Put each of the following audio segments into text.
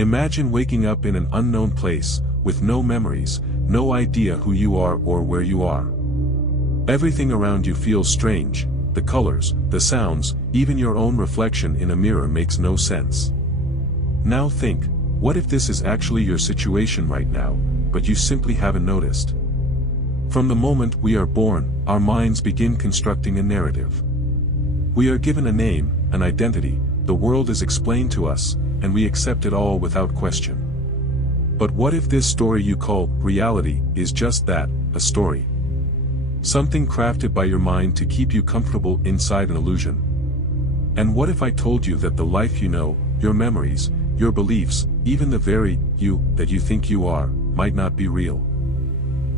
Imagine waking up in an unknown place, with no memories, no idea who you are or where you are. Everything around you feels strange, the colors, the sounds, even your own reflection in a mirror makes no sense. Now think, what if this is actually your situation right now, but you simply haven't noticed? From the moment we are born, our minds begin constructing a narrative. We are given a name, an identity, the world is explained to us, and we accept it all without question. But what if this story you call reality is just that, a story? Something crafted by your mind to keep you comfortable inside an illusion. And what if I told you that the life you know, your memories, your beliefs, even the very you that you think you are, might not be real?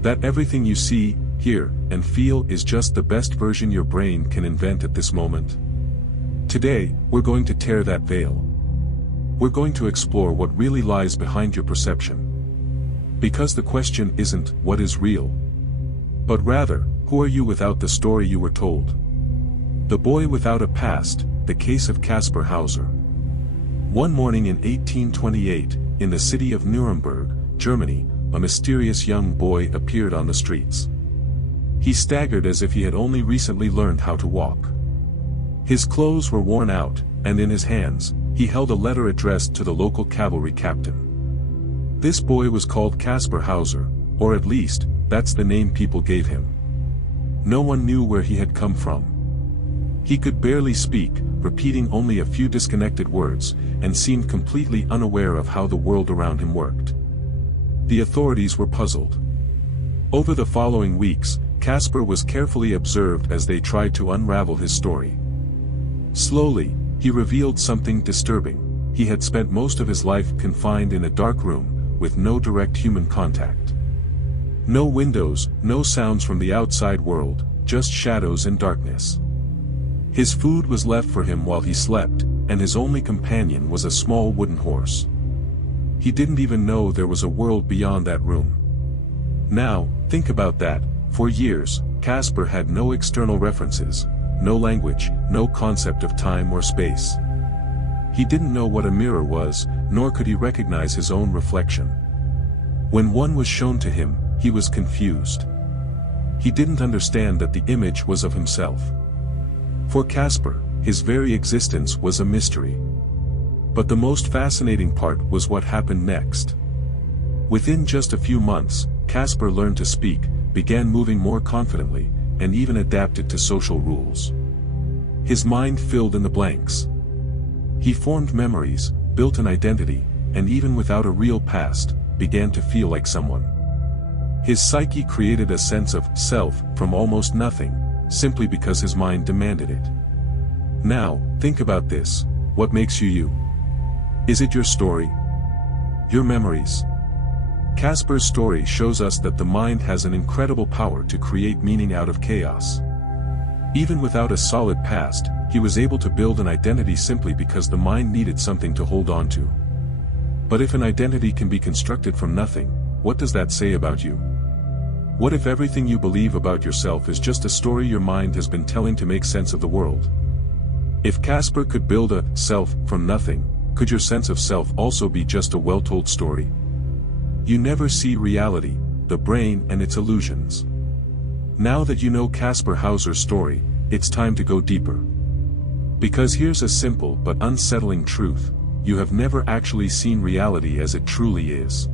That everything you see, hear, and feel is just the best version your brain can invent at this moment? Today, we're going to tear that veil. We're going to explore what really lies behind your perception. Because the question isn't, what is real? But rather, who are you without the story you were told? The boy without a past, the case of Caspar Hauser. One morning in 1828, in the city of Nuremberg, Germany, a mysterious young boy appeared on the streets. He staggered as if he had only recently learned how to walk. His clothes were worn out, and in his hands, he held a letter addressed to the local cavalry captain. This boy was called Caspar Hauser, or at least, that's the name people gave him. No one knew where he had come from. He could barely speak, repeating only a few disconnected words, and seemed completely unaware of how the world around him worked. The authorities were puzzled. Over the following weeks, Caspar was carefully observed as they tried to unravel his story. Slowly, he revealed something disturbing. He had spent most of his life confined in a dark room, with no direct human contact. No windows, no sounds from the outside world, just shadows and darkness. His food was left for him while he slept, and his only companion was a small wooden horse. He didn't even know there was a world beyond that room. Now, think about that. For years, Caspar had no external references, no language, no concept of time or space. He didn't know what a mirror was, nor could he recognize his own reflection. When one was shown to him, he was confused. He didn't understand that the image was of himself. For Caspar, his very existence was a mystery. But the most fascinating part was what happened next. Within just a few months, Caspar learned to speak, began moving more confidently, and even adapted to social rules. His mind filled in the blanks. He formed memories, built an identity, and even without a real past, began to feel like someone. His psyche created a sense of self from almost nothing, simply because his mind demanded it. Now, think about this. What makes you you? Is it your story? Your memories? Caspar's story shows us that the mind has an incredible power to create meaning out of chaos. Even without a solid past, he was able to build an identity simply because the mind needed something to hold on to. But if an identity can be constructed from nothing, what does that say about you? What if everything you believe about yourself is just a story your mind has been telling to make sense of the world? If Caspar could build a self from nothing, could your sense of self also be just a well-told story? You never see reality, the brain and its illusions. Now that you know Caspar Hauser's story, it's time to go deeper. Because here's a simple but unsettling truth: you have never actually seen reality as it truly is.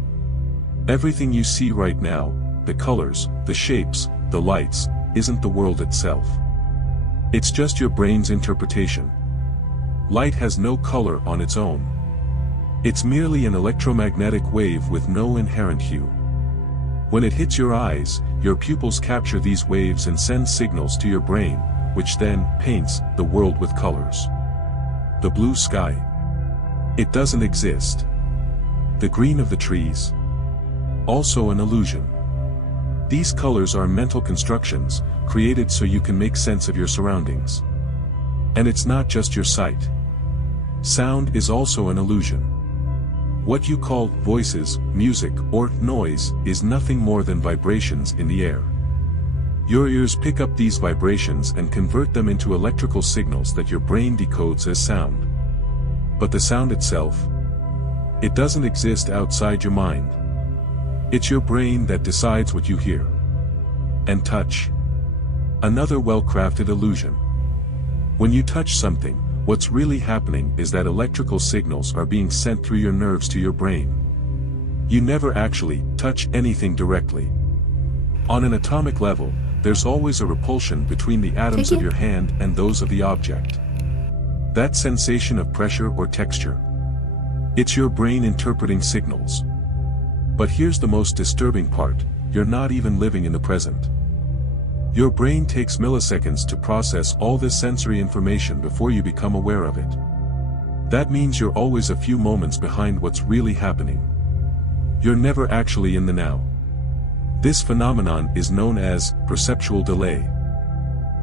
Everything you see right now, the colors, the shapes, the lights, isn't the world itself. It's just your brain's interpretation. Light has no color on its own. It's merely an electromagnetic wave with no inherent hue. When it hits your eyes, your pupils capture these waves and send signals to your brain, which then paints the world with colors. The blue sky. It doesn't exist. The green of the trees. Also an illusion. These colors are mental constructions, created so you can make sense of your surroundings. And it's not just your sight. Sound is also an illusion. What you call voices, music, or noise is nothing more than vibrations in the air. Your ears pick up these vibrations and convert them into electrical signals that your brain decodes as sound. But the sound itself? It doesn't exist outside your mind. It's your brain that decides what you hear and touch. Another well-crafted illusion. When you touch something, what's really happening is that electrical signals are being sent through your nerves to your brain. You never actually touch anything directly. On an atomic level, there's always a repulsion between the atoms of your hand and those of the object. That sensation of pressure or texture. It's your brain interpreting signals. But here's the most disturbing part, you're not even living in the present. Your brain takes milliseconds to process all this sensory information before you become aware of it. That means you're always a few moments behind what's really happening. You're never actually in the now. This phenomenon is known as perceptual delay.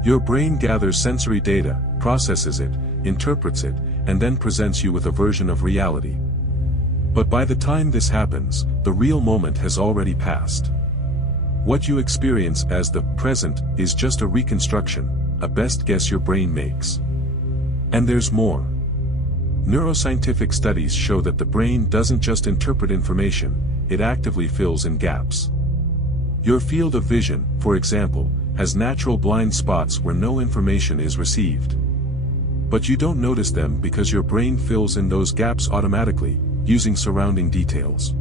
Your brain gathers sensory data, processes it, interprets it, and then presents you with a version of reality. But by the time this happens, the real moment has already passed. What you experience as the present is just a reconstruction, a best guess your brain makes. And there's more. Neuroscientific studies show that the brain doesn't just interpret information, it actively fills in gaps. Your field of vision, for example, has natural blind spots where no information is received. But you don't notice them because your brain fills in those gaps automatically, using surrounding details.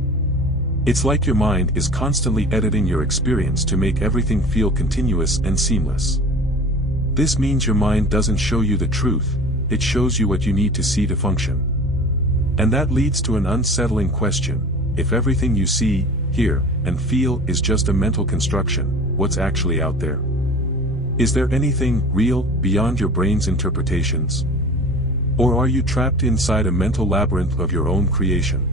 It's like your mind is constantly editing your experience to make everything feel continuous and seamless. This means your mind doesn't show you the truth, it shows you what you need to see to function. And that leads to an unsettling question: if everything you see, hear, and feel is just a mental construction, what's actually out there? Is there anything real beyond your brain's interpretations? Or are you trapped inside a mental labyrinth of your own creation?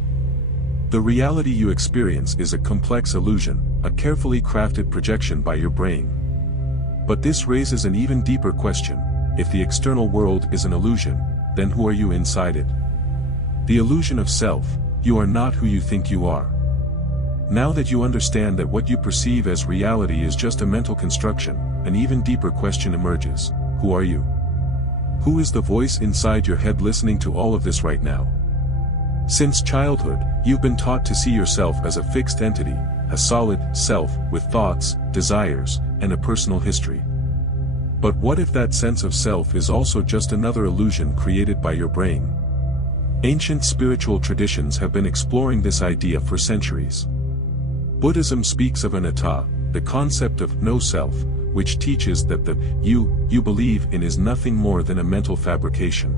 The reality you experience is a complex illusion, a carefully crafted projection by your brain. But this raises an even deeper question: if the external world is an illusion, then who are you inside it? The illusion of self, you are not who you think you are. Now that you understand that what you perceive as reality is just a mental construction, an even deeper question emerges: who are you? Who is the voice inside your head listening to all of this right now? Since childhood, you've been taught to see yourself as a fixed entity, a solid self with thoughts, desires, and a personal history. But what if that sense of self is also just another illusion created by your brain? Ancient spiritual traditions have been exploring this idea for centuries. Buddhism speaks of anatta, the concept of no self, which teaches that the you believe in is nothing more than a mental fabrication.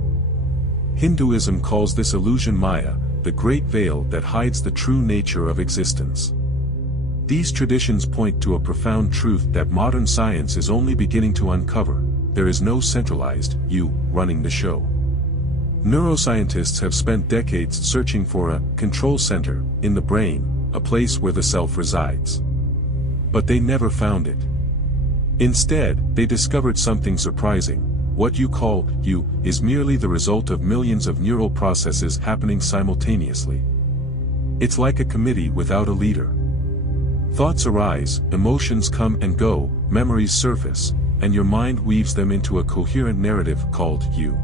Hinduism calls this illusion Maya, the great veil that hides the true nature of existence. These traditions point to a profound truth that modern science is only beginning to uncover: there is no centralized you running the show. Neuroscientists have spent decades searching for a control center in the brain, a place where the self resides. But they never found it. Instead, they discovered something surprising: what you call you is merely the result of millions of neural processes happening simultaneously. It's like a committee without a leader. Thoughts arise, emotions come and go, memories surface, and your mind weaves them into a coherent narrative called you.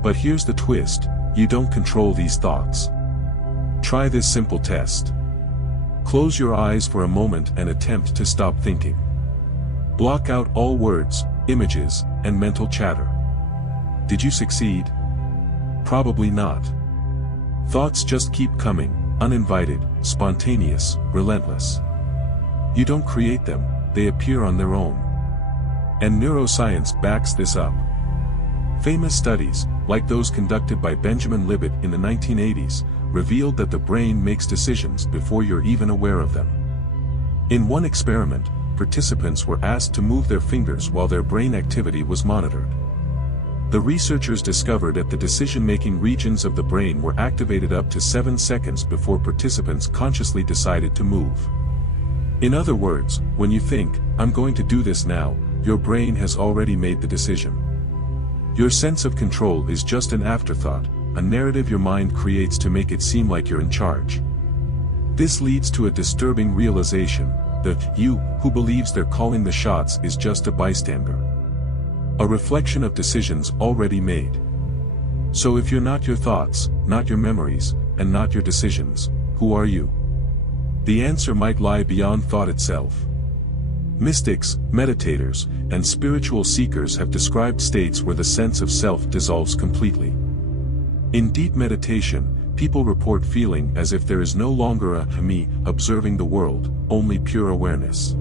But here's the twist: you don't control these thoughts. Try this simple test. Close your eyes for a moment and attempt to stop thinking. Block out all words, images, and mental chatter. Did you succeed? Probably not. Thoughts just keep coming, uninvited, spontaneous, relentless. You don't create them, they appear on their own. And neuroscience backs this up. Famous studies, like those conducted by Benjamin Libet in the 1980s, revealed that the brain makes decisions before you're even aware of them. In one experiment, participants were asked to move their fingers while their brain activity was monitored. The researchers discovered that the decision-making regions of the brain were activated up to 7 seconds before participants consciously decided to move. In other words, when you think, "I'm going to do this now," your brain has already made the decision. Your sense of control is just an afterthought, a narrative your mind creates to make it seem like you're in charge. This leads to a disturbing realization: the you who believes they're calling the shots is just a bystander. A reflection of decisions already made. So if you're not your thoughts, not your memories, and not your decisions. Who are you? The answer might lie beyond thought itself. Mystics, meditators, and spiritual seekers have described states where the sense of self dissolves completely. In deep meditation, people report feeling as if there is no longer a me observing the world, only pure awareness.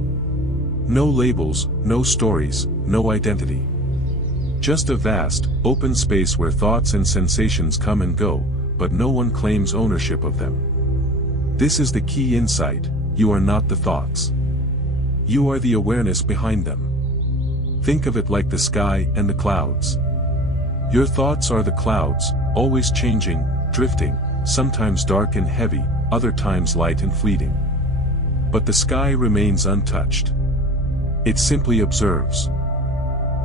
No labels, no stories, no identity. Just a vast, open space where thoughts and sensations come and go, but no one claims ownership of them. This is the key insight: you are not the thoughts. You are the awareness behind them. Think of it like the sky and the clouds. Your thoughts are the clouds, always changing, drifting, sometimes dark and heavy, other times light and fleeting. But the sky remains untouched. It simply observes.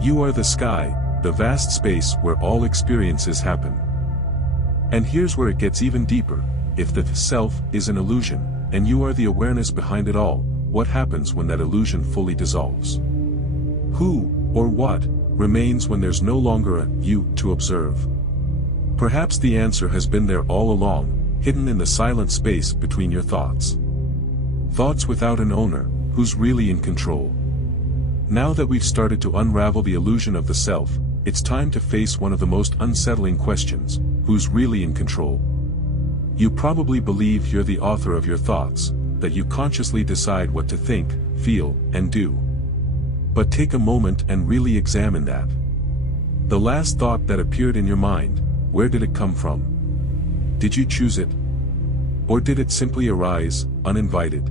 You are the sky, the vast space where all experiences happen. And here's where it gets even deeper: if the self is an illusion, and you are the awareness behind it all, what happens when that illusion fully dissolves? Who, or what, remains when there's no longer a you to observe? Perhaps the answer has been there all along, hidden in the silent space between your thoughts. Thoughts without an owner, who's really in control? Now that we've started to unravel the illusion of the self, it's time to face one of the most unsettling questions: who's really in control? You probably believe you're the author of your thoughts, that you consciously decide what to think, feel, and do. But take a moment and really examine that. The last thought that appeared in your mind, where did it come from? Did you choose it? Or did it simply arise, uninvited?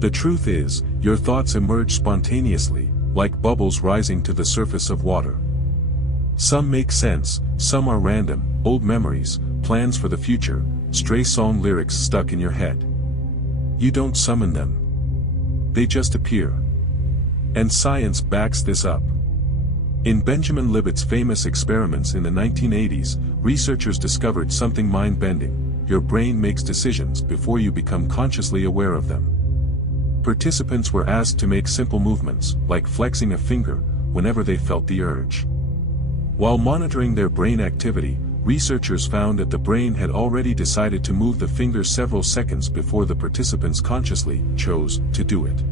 The truth is, your thoughts emerge spontaneously, like bubbles rising to the surface of water. Some make sense, some are random: old memories, plans for the future, stray song lyrics stuck in your head. You don't summon them. They just appear. And science backs this up. In Benjamin Libet's famous experiments in the 1980s, researchers discovered something mind-bending: your brain makes decisions before you become consciously aware of them. Participants were asked to make simple movements, like flexing a finger, whenever they felt the urge. While monitoring their brain activity, researchers found that the brain had already decided to move the finger several seconds before the participants consciously chose to do it.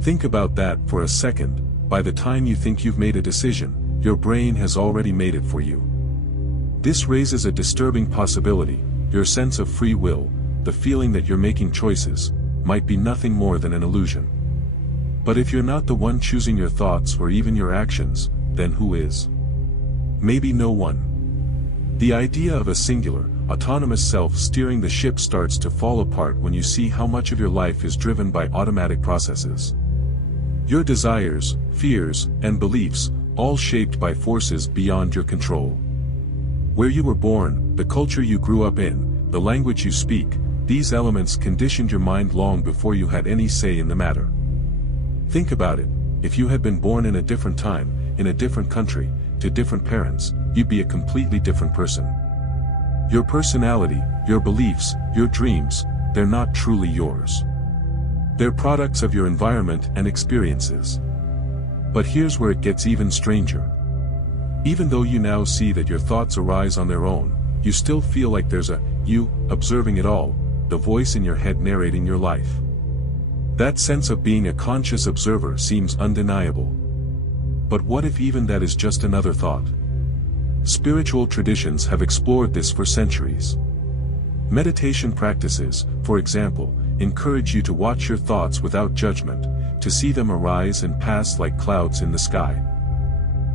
Think about that for a second: by the time you think you've made a decision, your brain has already made it for you. This raises a disturbing possibility: your sense of free will, the feeling that you're making choices, might be nothing more than an illusion. But if you're not the one choosing your thoughts or even your actions, then who is? Maybe no one. The idea of a singular, autonomous self steering the ship starts to fall apart when you see how much of your life is driven by automatic processes. Your desires, fears, and beliefs, all shaped by forces beyond your control. Where you were born, the culture you grew up in, the language you speak, these elements conditioned your mind long before you had any say in the matter. Think about it: if you had been born in a different time, in a different country, to different parents, you'd be a completely different person. Your personality, your beliefs, your dreams, they're not truly yours. They're products of your environment and experiences. But here's where it gets even stranger. Even though you now see that your thoughts arise on their own, you still feel like there's a you observing it all, the voice in your head narrating your life. That sense of being a conscious observer seems undeniable. But what if even that is just another thought? Spiritual traditions have explored this for centuries. Meditation practices, for example, encourage you to watch your thoughts without judgment, to see them arise and pass like clouds in the sky.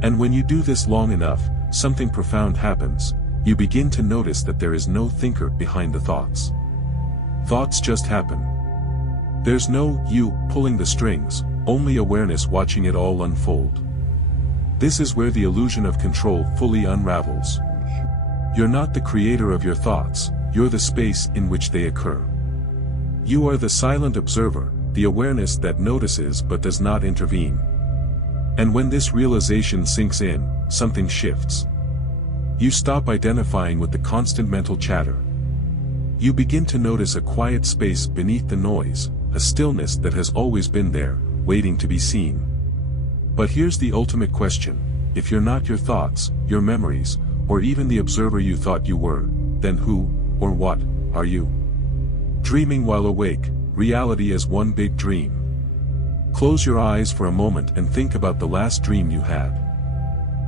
And when you do this long enough, something profound happens: you begin to notice that there is no thinker behind the thoughts. Thoughts just happen. There's no you pulling the strings, only awareness watching it all unfold. This is where the illusion of control fully unravels. You're not the creator of your thoughts, you're the space in which they occur. You are the silent observer, the awareness that notices but does not intervene. And when this realization sinks in, something shifts. You stop identifying with the constant mental chatter. You begin to notice a quiet space beneath the noise, a stillness that has always been there, waiting to be seen. But here's the ultimate question: if you're not your thoughts, your memories, or even the observer you thought you were, then who or what, are you? Dreaming while awake, reality as one big dream. Close your eyes for a moment and think about the last dream you had.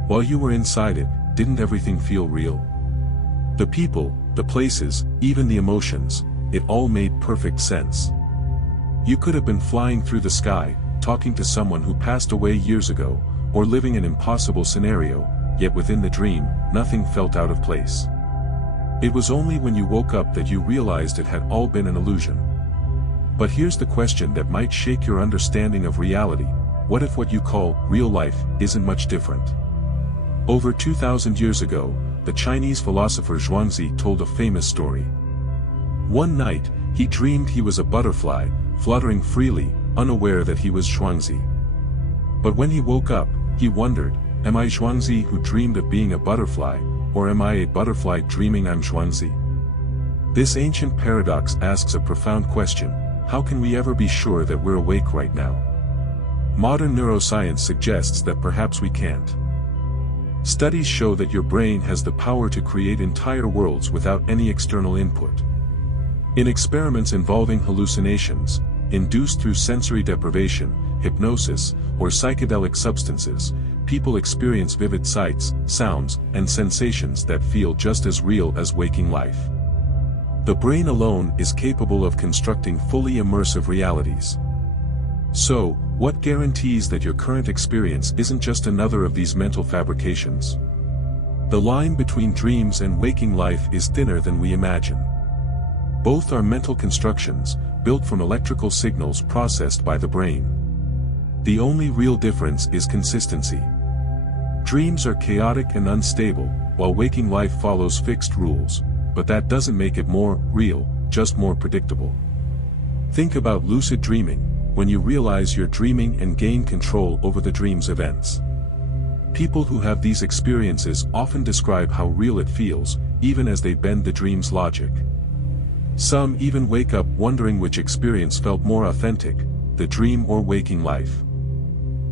While you were inside it, didn't everything feel real? The people, the places, even the emotions, it all made perfect sense. You could have been flying through the sky, talking to someone who passed away years ago, or living an impossible scenario, yet within the dream, nothing felt out of place. It was only when you woke up that you realized it had all been an illusion. But here's the question that might shake your understanding of reality: what if what you call real life isn't much different? Over 2,000 years ago, the Chinese philosopher Zhuangzi told a famous story. One night, he dreamed he was a butterfly, fluttering freely, unaware that he was Zhuangzi. But when he woke up, he wondered, am I Zhuangzi who dreamed of being a butterfly, or am I a butterfly dreaming I'm Zhuangzi? This ancient paradox asks a profound question: how can we ever be sure that we're awake right now? Modern neuroscience suggests that perhaps we can't. Studies show that your brain has the power to create entire worlds without any external input. In experiments involving hallucinations, induced through sensory deprivation, hypnosis, or psychedelic substances, people experience vivid sights, sounds, and sensations that feel just as real as waking life. The brain alone is capable of constructing fully immersive realities. So, what guarantees that your current experience isn't just another of these mental fabrications? The line between dreams and waking life is thinner than we imagine. Both are mental constructions, built from electrical signals processed by the brain. The only real difference is consistency. Dreams are chaotic and unstable, while waking life follows fixed rules, but that doesn't make it more real, just more predictable. Think about lucid dreaming, when you realize you're dreaming and gain control over the dream's events. People who have these experiences often describe how real it feels, even as they bend the dream's logic. Some even wake up wondering which experience felt more authentic, the dream or waking life.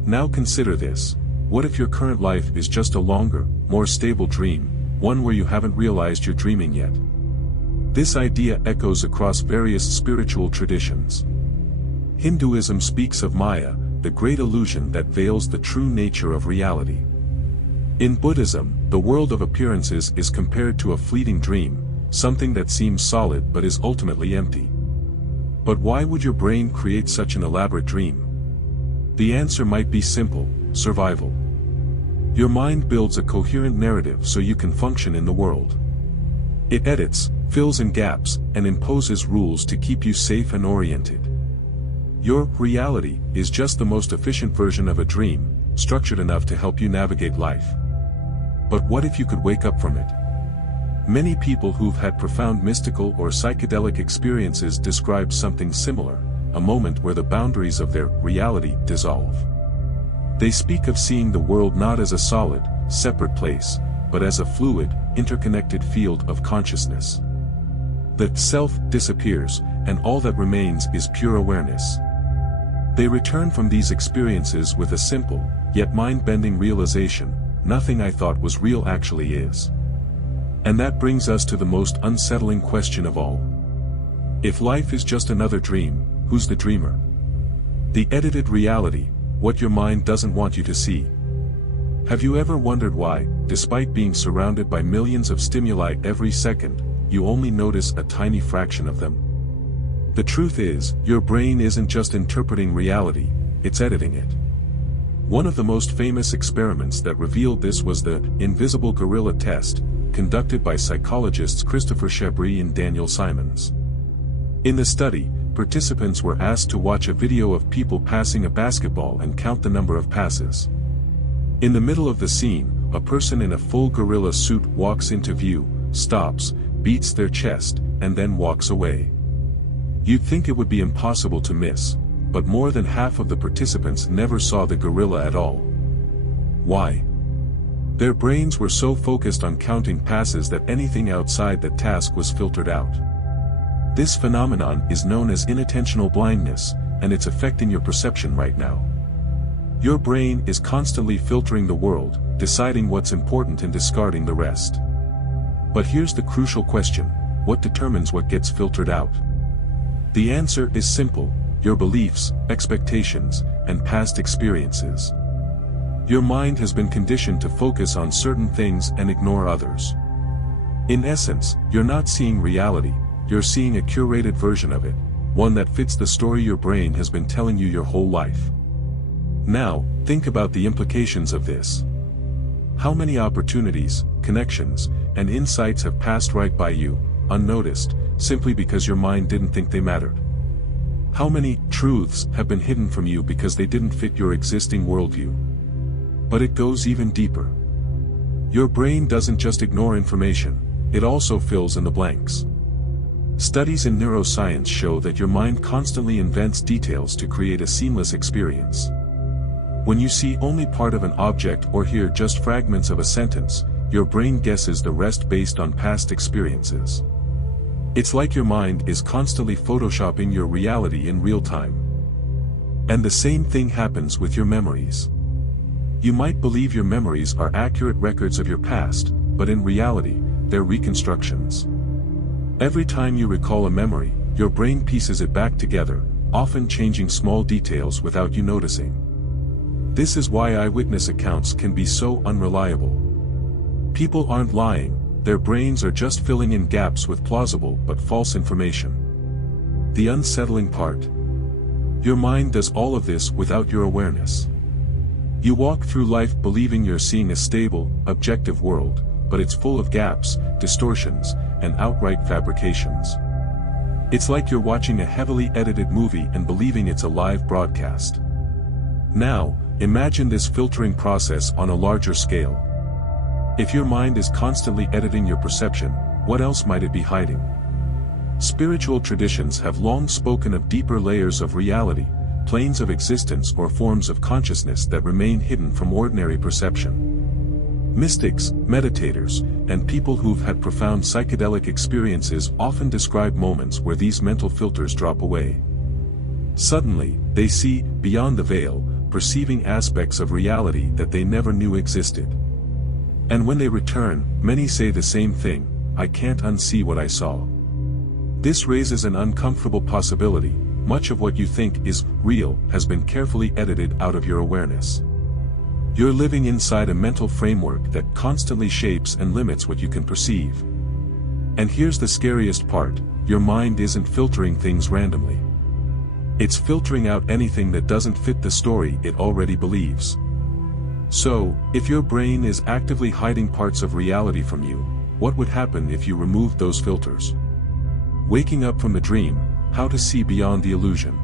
Now consider this: what if your current life is just a longer, more stable dream, one where you haven't realized you're dreaming yet? This idea echoes across various spiritual traditions. Hinduism speaks of Maya, the great illusion that veils the true nature of reality. In Buddhism, the world of appearances is compared to a fleeting dream, something that seems solid but is ultimately empty. But why would your brain create such an elaborate dream? The answer might be simple: survival. Your mind builds a coherent narrative so you can function in the world. It edits, fills in gaps, and imposes rules to keep you safe and oriented. Your reality is just the most efficient version of a dream, structured enough to help you navigate life. But what if you could wake up from it? Many people who've had profound mystical or psychedelic experiences describe something similar: a moment where the boundaries of their reality dissolve. They speak of seeing the world not as a solid, separate place, but as a fluid, interconnected field of consciousness. The self disappears, and all that remains is pure awareness. They return from these experiences with a simple, yet mind-bending realization: nothing I thought was real actually is. And that brings us to the most unsettling question of all. If life is just another dream, who's the dreamer? The edited reality, what your mind doesn't want you to see. Have you ever wondered why, despite being surrounded by millions of stimuli every second, you only notice a tiny fraction of them? The truth is, your brain isn't just interpreting reality, it's editing it. One of the most famous experiments that revealed this was the invisible gorilla test, conducted by psychologists Christopher Chabris and Daniel Simons. In the study, participants were asked to watch a video of people passing a basketball and count the number of passes. In the middle of the scene, a person in a full gorilla suit walks into view, stops, beats their chest, and then walks away. You'd think it would be impossible to miss, but more than half of the participants never saw the gorilla at all. Why? Their brains were so focused on counting passes that anything outside that task was filtered out. This phenomenon is known as inattentional blindness, and it's affecting your perception right now. Your brain is constantly filtering the world, deciding what's important and discarding the rest. But here's the crucial question: what determines what gets filtered out? The answer is simple: your beliefs, expectations, and past experiences. Your mind has been conditioned to focus on certain things and ignore others. In essence, you're not seeing reality, you're seeing a curated version of it, one that fits the story your brain has been telling you your whole life. Now, think about the implications of this. How many opportunities, connections, and insights have passed right by you, unnoticed, simply because your mind didn't think they mattered? How many truths have been hidden from you because they didn't fit your existing worldview? But it goes even deeper. Your brain doesn't just ignore information, it also fills in the blanks. Studies in neuroscience show that your mind constantly invents details to create a seamless experience. When you see only part of an object or hear just fragments of a sentence, your brain guesses the rest based on past experiences. It's like your mind is constantly photoshopping your reality in real time. And the same thing happens with your memories. You might believe your memories are accurate records of your past, but in reality, they're reconstructions. Every time you recall a memory, your brain pieces it back together, often changing small details without you noticing. This is why eyewitness accounts can be so unreliable. People aren't lying, their brains are just filling in gaps with plausible but false information. The unsettling part. Your mind does all of this without your awareness. You walk through life believing you're seeing a stable, objective world, but it's full of gaps, distortions, and outright fabrications. It's like you're watching a heavily edited movie and believing it's a live broadcast. Now, imagine this filtering process on a larger scale. If your mind is constantly editing your perception, what else might it be hiding? Spiritual traditions have long spoken of deeper layers of reality, planes of existence or forms of consciousness that remain hidden from ordinary perception. Mystics, meditators, and people who've had profound psychedelic experiences often describe moments where these mental filters drop away. Suddenly, they see, beyond the veil, perceiving aspects of reality that they never knew existed. And when they return, many say the same thing: I can't unsee what I saw. This raises an uncomfortable possibility: much of what you think is real has been carefully edited out of your awareness. You're living inside a mental framework that constantly shapes and limits what you can perceive. And here's the scariest part: your mind isn't filtering things randomly. It's filtering out anything that doesn't fit the story it already believes. So, if your brain is actively hiding parts of reality from you, what would happen if you removed those filters? Waking up from the dream: how to see beyond the illusion.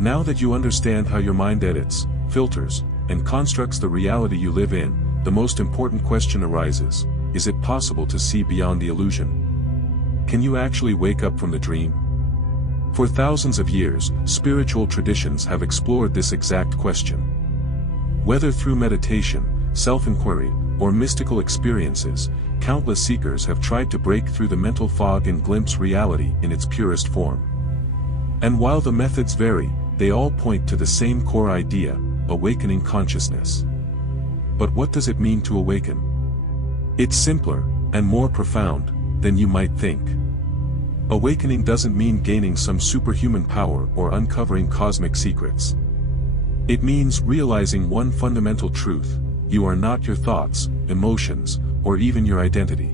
Now that you understand how your mind edits, filters, and constructs the reality you live in, the most important question arises: is it possible to see beyond the illusion? Can you actually wake up from the dream? For thousands of years, spiritual traditions have explored this exact question. Whether through meditation, self-inquiry, or mystical experiences, countless seekers have tried to break through the mental fog and glimpse reality in its purest form. And while the methods vary, they all point to the same core idea: awakening consciousness. But what does it mean to awaken? It's simpler, and more profound, than you might think. Awakening doesn't mean gaining some superhuman power or uncovering cosmic secrets. It means realizing one fundamental truth: you are not your thoughts, emotions, or even your identity.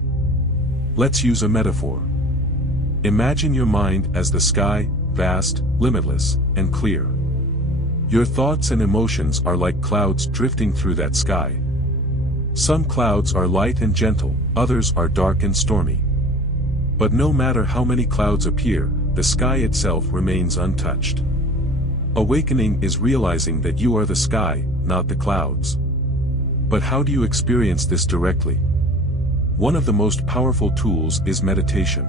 Let's use a metaphor. Imagine your mind as the sky, vast, limitless, and clear. Your thoughts and emotions are like clouds drifting through that sky. Some clouds are light and gentle, others are dark and stormy. But no matter how many clouds appear, the sky itself remains untouched. Awakening is realizing that you are the sky, not the clouds. But how do you experience this directly? One of the most powerful tools is meditation.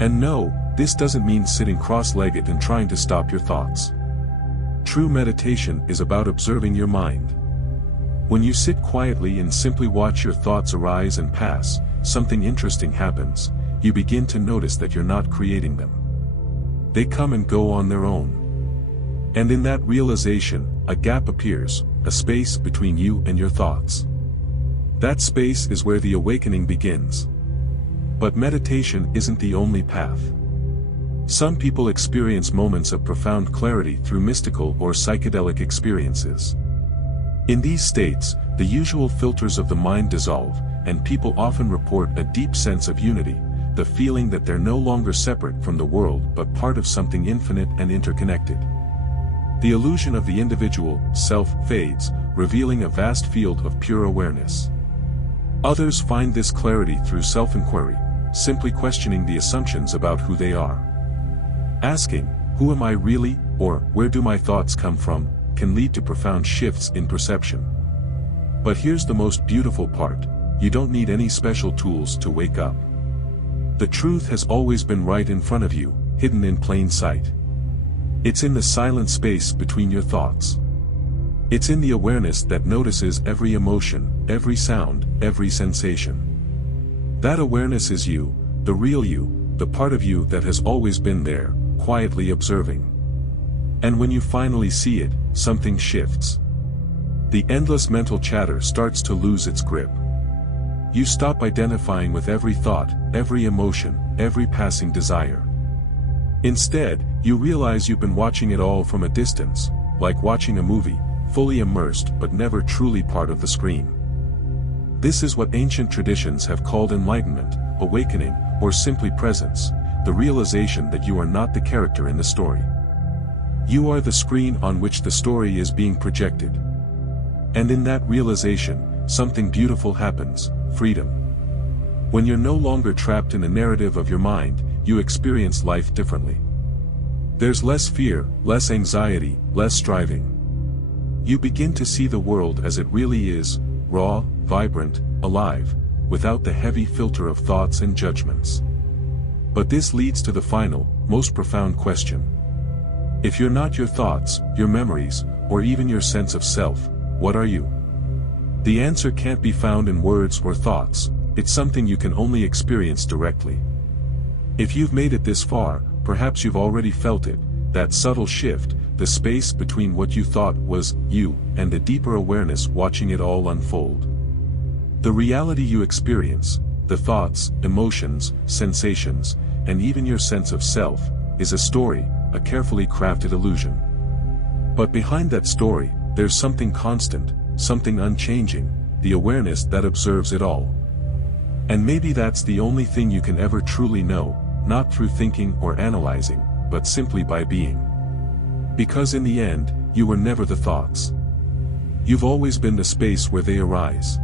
And no, this doesn't mean sitting cross-legged and trying to stop your thoughts. True meditation is about observing your mind. When you sit quietly and simply watch your thoughts arise and pass, something interesting happens: you begin to notice that you're not creating them. They come and go on their own. And in that realization, a gap appears, a space between you and your thoughts. That space is where the awakening begins. But meditation isn't the only path. Some people experience moments of profound clarity through mystical or psychedelic experiences. In these states, the usual filters of the mind dissolve, and people often report a deep sense of unity, the feeling that they're no longer separate from the world but part of something infinite and interconnected. The illusion of the individual self fades, revealing a vast field of pure awareness. Others find this clarity through self-inquiry, simply questioning the assumptions about who they are. Asking, "Who am I really?" or "Where do my thoughts come from?" can lead to profound shifts in perception. But here's the most beautiful part: you don't need any special tools to wake up. The truth has always been right in front of you, hidden in plain sight. It's in the silent space between your thoughts. It's in the awareness that notices every emotion, every sound, every sensation. That awareness is you, the real you, the part of you that has always been there, quietly observing. And when you finally see it, something shifts. The endless mental chatter starts to lose its grip. You stop identifying with every thought, every emotion, every passing desire. Instead, you realize you've been watching it all from a distance, like watching a movie, fully immersed but never truly part of the screen. This is what ancient traditions have called enlightenment, awakening, or simply presence, the realization that you are not the character in the story. You are the screen on which the story is being projected. And in that realization, something beautiful happens: freedom. When you're no longer trapped in the narrative of your mind, you experience life differently. There's less fear, less anxiety, less striving. You begin to see the world as it really is, raw, vibrant, alive, without the heavy filter of thoughts and judgments. But this leads to the final, most profound question. If you're not your thoughts, your memories, or even your sense of self, what are you? The answer can't be found in words or thoughts, it's something you can only experience directly. If you've made it this far, perhaps you've already felt it, that subtle shift, the space between what you thought was you, and the deeper awareness watching it all unfold. The reality you experience, the thoughts, emotions, sensations, and even your sense of self, is a story, a carefully crafted illusion. But behind that story, there's something constant, something unchanging, the awareness that observes it all. And maybe that's the only thing you can ever truly know, not through thinking or analyzing, but simply by being. Because in the end, you were never the thoughts. You've always been the space where they arise.